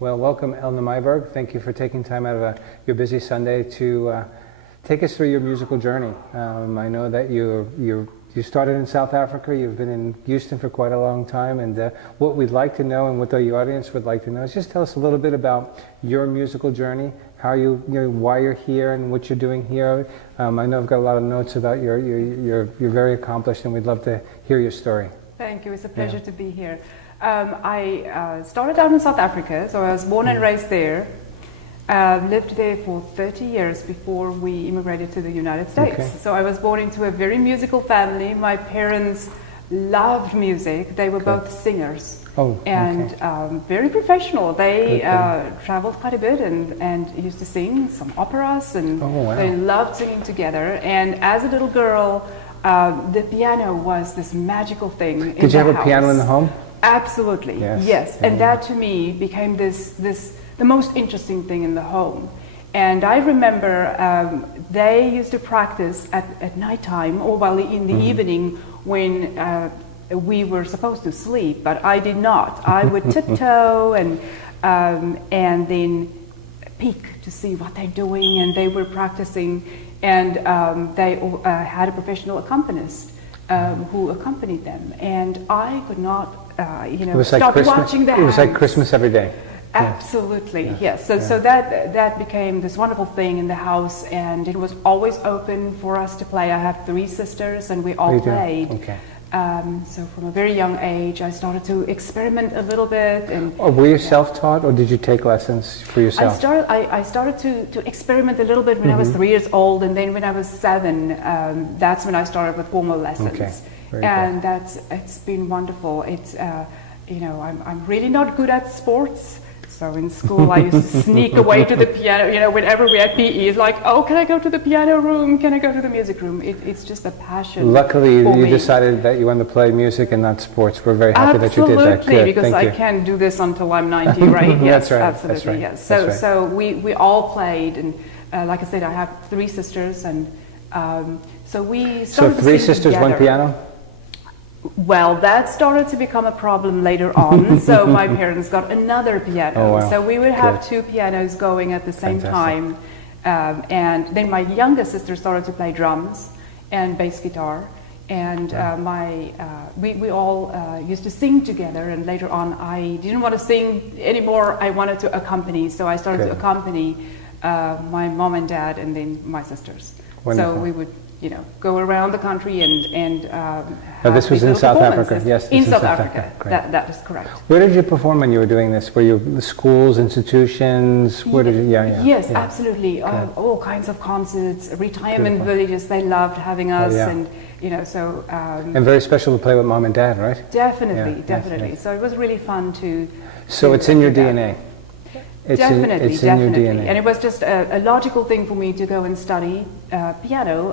Well, welcome, Elna Myburg. Thank you for taking time out of your busy Sunday to take us through your musical journey. I know that you started in South Africa. You've been in Houston for quite a long time, and what we'd like to know, and what the audience would like to know, is just tell us a little bit about your musical journey, how why you're here, and what you're doing here. I know I've got a lot of notes about you're very accomplished, and we'd love to hear your story. Thank you. It's a pleasure to be here. I started out in South Africa, so I was born and raised there. Lived there for 30 years before we immigrated to the United States. Okay. So I was born into a very musical family. My parents loved music. They were both singers. And very professional. They traveled quite a bit and used to sing some operas, and they loved singing together. And as a little girl, the piano was this magical thing. Did you have a piano in the home? Absolutely, yes. And that to me became the most interesting thing in the home. And I remember they used to practice at nighttime, or in the evening when we were supposed to sleep, but I did not. I would tiptoe and then peek to see what they're doing, and they were practicing, and they had a professional accompanist who accompanied them, and I could not stop watching the hands. It was like Christmas every day. Absolutely, yes. So that became this wonderful thing in the house, and it was always open for us to play. I have 3 sisters, and we all played. Okay. So from a very young age, I started to experiment a little bit. And were you self-taught, or did you take lessons for yourself? I started to experiment a little bit when I was 3 years old, and then when I was 7, that's when I started with formal lessons. Okay. And it's been wonderful. It's I'm really not good at sports. So in school, I used to sneak away to the piano. Whenever we had PE, it's like, oh, can I go to the piano room? Can I go to the music room? It's just a passion. Luckily, you decided that you wanted to play music and not sports. We're very happy that you did that. Absolutely, because I can't do this until I'm 90, right? Yes, that's right. Absolutely, that's right. yes. So so we all played, and like I said, I have 3 sisters, and so we started. So 3 sisters, together. 1 piano. Well, that started to become a problem later on, so my parents got another piano. So we would have 2 pianos going at the same time. And then my younger sister started to play drums and bass guitar. And we all used to sing together, and later on I didn't want to sing anymore, I wanted to accompany. So I started to accompany my mom and dad, and then my sisters. Wonderful. So we would go around the country and this was in South Africa, yes? In South Africa, that is correct. Where did you perform when you were doing this? Were you schools, institutions? Where did you? Yes, absolutely. All kinds of concerts, retirement villages. They loved having us, and so. And very special to play with mom and dad, right? Definitely, definitely. So it was really fun to. So it's in your DNA. Definitely. In your DNA. And it was just a logical thing for me to go and study piano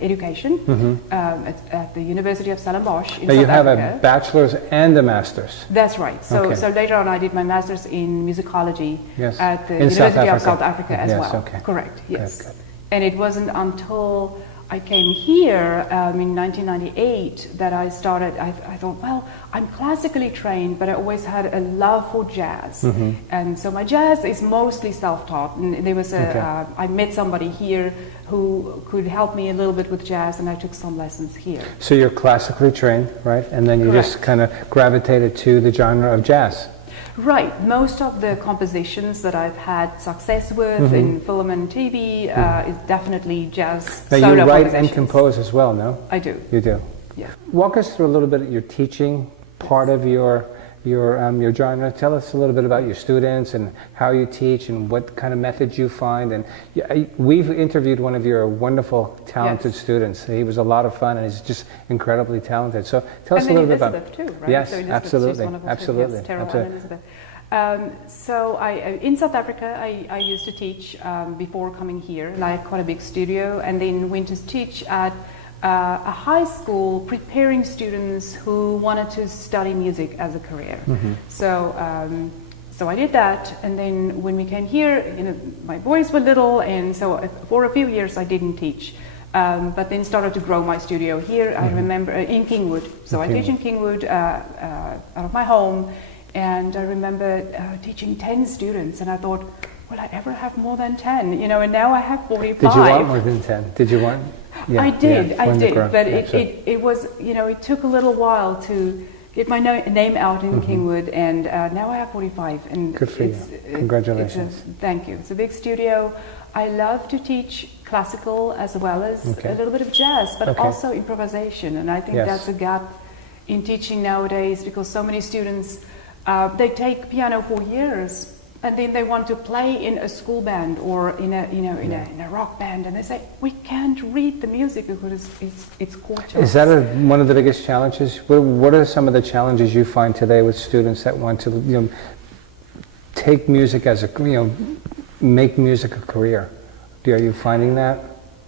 education at the University of Stellenbosch in South Africa. You have a bachelor's and a master's. That's right. So later on I did my master's in musicology at the in University of South Africa as well. Okay. Correct, yes. Good. And it wasn't until I came here in 1998 that I started, I thought, well, I'm classically trained, but I always had a love for jazz. And so my jazz is mostly self-taught. And there was I met somebody here who could help me a little bit with jazz, and I took some lessons here. So you're classically trained, right? And then you just kind of gravitated to the genre of jazz. Right. Most of the compositions that I've had success with in film and TV is definitely jazz. Now you write and compose as well, no? I do. You do? Yeah. Walk us through a little bit of your teaching part of your genre. Tell us a little bit about your students and how you teach and what kind of methods you find. And we've interviewed one of your wonderful, talented students. He was a lot of fun, and he's just incredibly talented. So tell us a little bit about Elizabeth too, right? Yes, so absolutely. Yes, Terrell and Elizabeth. So in South Africa, I used to teach before coming here, and I had quite a big studio, and then went to teach at a high school, preparing students who wanted to study music as a career. So I did that, and then when we came here, my boys were little, and so for a few years I didn't teach. But then started to grow my studio here. I remember in Kingwood. So I teach in Kingwood out of my home, And I remember teaching 10 students, and I thought, will I ever have more than 10? You know, and now I have 45. Did you want more than 10? Did you want? Yeah, I did, but yeah, it was, you know, it took a little while to get my name out in Kingwood, and now I have 45. And good for you. Congratulations. Thank you. It's a big studio. I love to teach classical as well as a little bit of jazz, but also improvisation. And I think that's a gap in teaching nowadays, because so many students, they take piano for years, and then they want to play in a school band or in a, you know, in a rock band, and they say, we can't read the music because it's gorgeous. Is that one of the biggest challenges? What are some of the challenges you find today with students that want to, you know, take music as a, you know, make music a career? Are you finding that?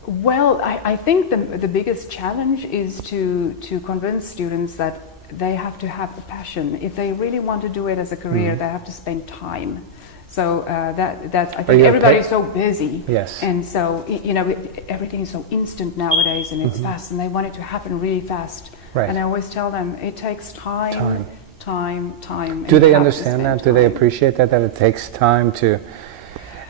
Well, I think the biggest challenge is to convince students that they have to have the passion. If they really want to do it as a career, they have to spend time. So that's, I think everybody's so busy. Yes. And so, you know, everything is so instant nowadays, and it's fast, and they want it to happen really fast. Right. And I always tell them, it takes time. Do they understand that? Do they appreciate that it takes time to...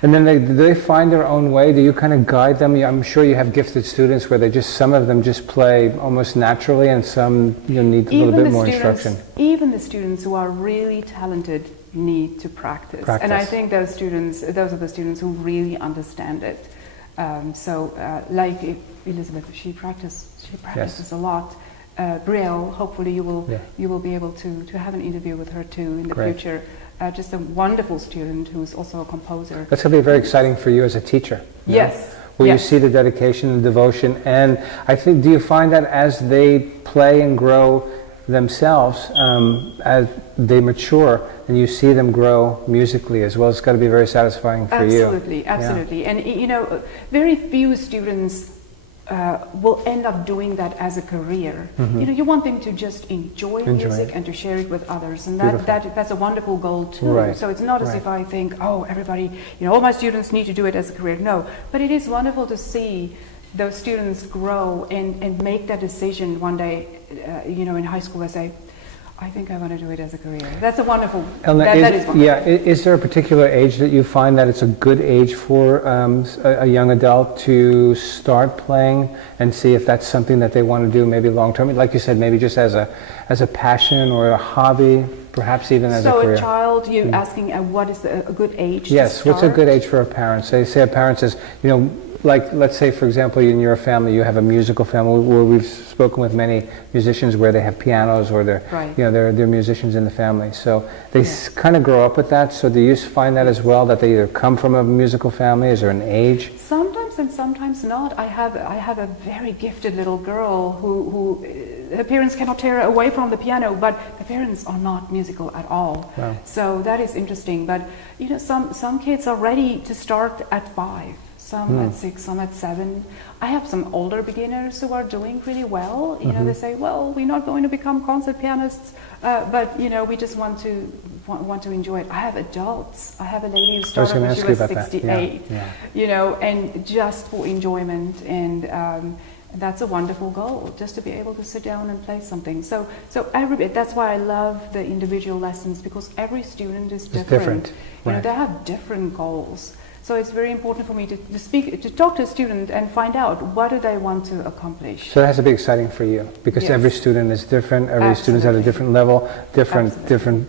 And then do they find their own way? Do you kind of guide them? I'm sure you have gifted students where some of them just play almost naturally, and some need a little bit more instruction. Even the students who are really talented need to practice. And I think those are the students who really understand it. Like Elizabeth, she practices a lot. Brielle, hopefully you will be able to have an interview with her too in the future. Just a wonderful student who's also a composer. That's going to be very exciting for you as a teacher. Yes. Where you see the dedication and devotion. And I think, do you find that as they play and grow themselves, as they mature, and you see them grow musically as well, it's got to be very satisfying for you. Absolutely. And you know, very few students will end up doing that as a career. You know, you want them to just enjoy music and to share it with others, and that's a wonderful goal too. Right. So it's not as if I think, oh, everybody, you know, all my students need to do it as a career. No, but it is wonderful to see those students grow and make that decision one day. You know, in high school, they say, I think I want to do it as a career. That's a wonderful. Elna, that is wonderful. Yeah, is there a particular age that you find that it's a good age for a young adult to start playing, and see if that's something that they want to do maybe long term? Like you said, maybe just as a passion or a hobby, perhaps even as a career. So a child, you're asking what is a good age? Yes, to start? What's a good age for a parent? Say a parent says, you know, like, let's say, for example, in your family, you have a musical family where we've spoken with many musicians where they have pianos, or they're musicians in the family. So they kind of grow up with that. So do you find that as well, that they either come from a musical family? Is there an age? Sometimes and sometimes not. I have a very gifted little girl who her parents cannot tear her away from the piano, but the parents are not musical at all. Wow. So that is interesting. But you know, some kids are ready to start at 5. Some at 6, some at 7. I have some older beginners who are doing really well. You know, they say, "Well, we're not going to become concert pianists, but you know, we just want to enjoy it." I have adults. I have a lady who started when she was 68. You know, and just for enjoyment, and that's a wonderful goal, just to be able to sit down and play something. So that's why I love the individual lessons, because every student is different. You know, they have different goals. So it's very important for me to talk to a student and find out what do they want to accomplish. So it has to be exciting for you, because every student is different. Every student's at a different level, different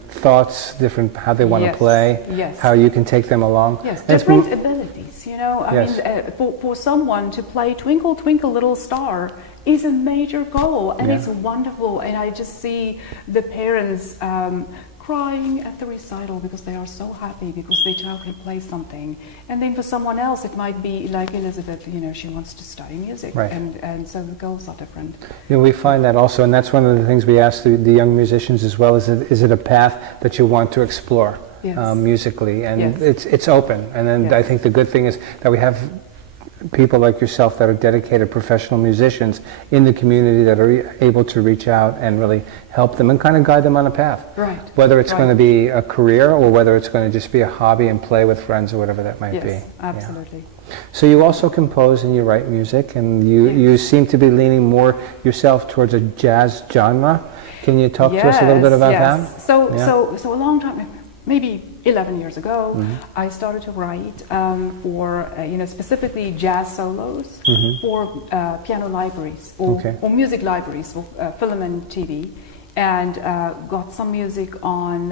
thoughts, different how they want to play, how you can take them along. Yes, different abilities. You know, I mean, for someone to play "Twinkle Twinkle Little Star" is a major goal, and it's wonderful. And I just see the parents crying at the recital because they are so happy because their child can play something. And then for someone else, it might be like Elizabeth, you know, she wants to study music, and so the goals are different. You know, we find that also, and that's one of the things we ask the young musicians as well, is it a path that you want to explore musically? And it's open. And then I think the good thing is that we have people like yourself that are dedicated professional musicians in the community that are able to reach out and really help them and kind of guide them on a path. Right. Whether it's going to be a career or whether it's going to just be a hobby and play with friends or whatever that might be. Yes, absolutely. Yeah. So you also compose and you write music, and you seem to be leaning more yourself towards a jazz genre. Can you talk to us a little bit about that? So a long time, maybe 11 years ago, I started to write for specifically jazz solos for piano libraries or music libraries for film and TV, and got some music on.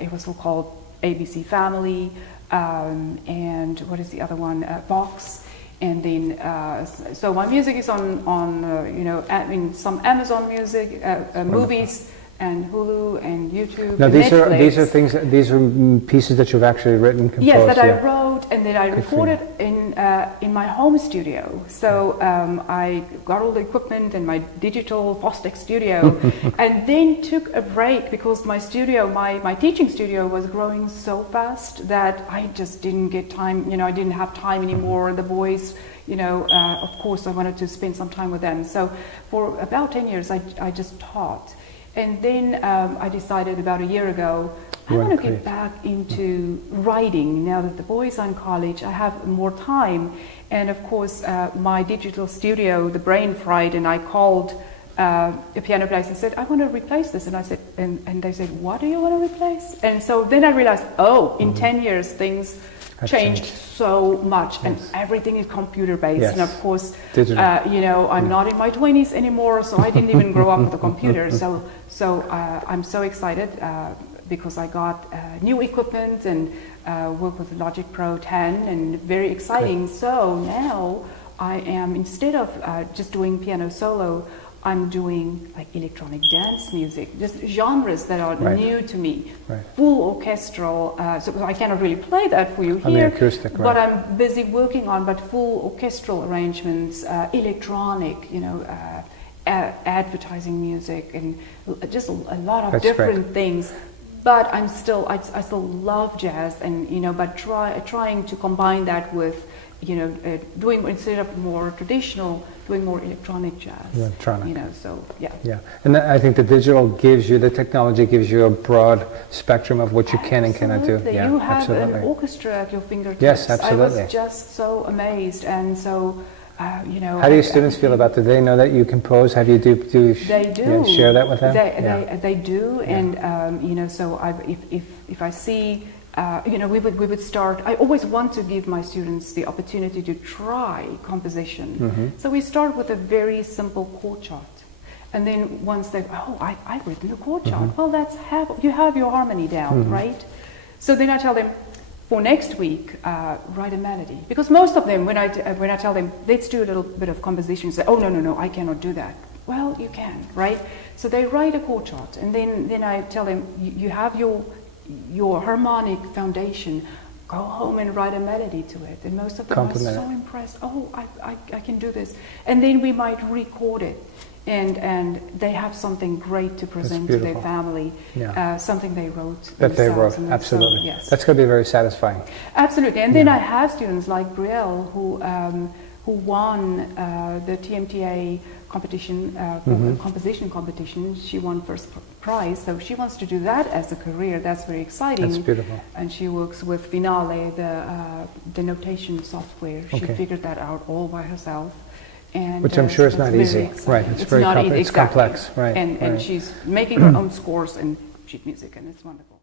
It was called ABC Family, and what is the other one? Vox. And then, so my music is on some Amazon Music, movies, and Hulu, and YouTube. Now and Netflix. these are pieces that you've actually written, composed. Yes, that I wrote, and then I recorded in my home studio. So I got all the equipment and my digital Fostex studio, and then took a break because my studio, my teaching studio, was growing so fast that I just didn't get time. I didn't have time anymore. The boys, of course, I wanted to spend some time with them. So for about 10 years, I just taught. And then I decided about a year ago, I want to get back into writing. Now that the boys are in college, I have more time. And of course, my digital studio, the brain fried, and I called a piano place and said, I want to replace this. And I said, and they said, what do you want to replace? And so then I realized, in 10 years, things changed so much, and everything is computer based. And of course, I'm not in my 20s anymore, so I didn't even grow up with a computer. So I'm so excited because I got new equipment and work with Logic Pro 10, and very exciting. So now I am, instead of just doing piano solo, I'm doing like electronic dance music, just genres that are new to me. Full orchestral, so I cannot really play that for you here, on the acoustic, but I'm busy working on full orchestral arrangements, electronic, advertising music, and just a lot of different things. But I still love jazz, and but trying to combine that with doing, instead of more traditional, doing more electronic jazz. Electronic. Yeah. And I think the technology gives you a broad spectrum of what you can and cannot do. Yeah, you have an orchestra at your fingertips. Yes, absolutely. I was just so amazed, and so How do your students feel about it? Do they know that you compose? Have you they do. Share that with them? They do, and so if I see. We would start. I always want to give my students the opportunity to try composition. So we start with a very simple chord chart, and then once I've written a chord chart. Well, you have your harmony down, right? So then I tell them, for next week, write a melody, because most of them, when I tell them, let's do a little bit of composition, say, oh no, I cannot do that. Well, you can, right? So they write a chord chart, and then I tell them, you have your harmonic foundation, go home and write a melody to it. And most of them are so impressed. Oh, I can do this. And then we might record it, and they have something great to present to their family, something they wrote. Absolutely. So, yes. That's going to be very satisfying. Absolutely. And then I have students like Brielle who won the TMTA competition, composition competition. She won first prize, so she wants to do that as a career. That's very exciting. That's beautiful. And she works with Finale, the notation software. She figured that out all by herself. And, which I'm sure is not easy. Right, it's very complex. Right. And she's making her own scores and sheet music, and it's wonderful.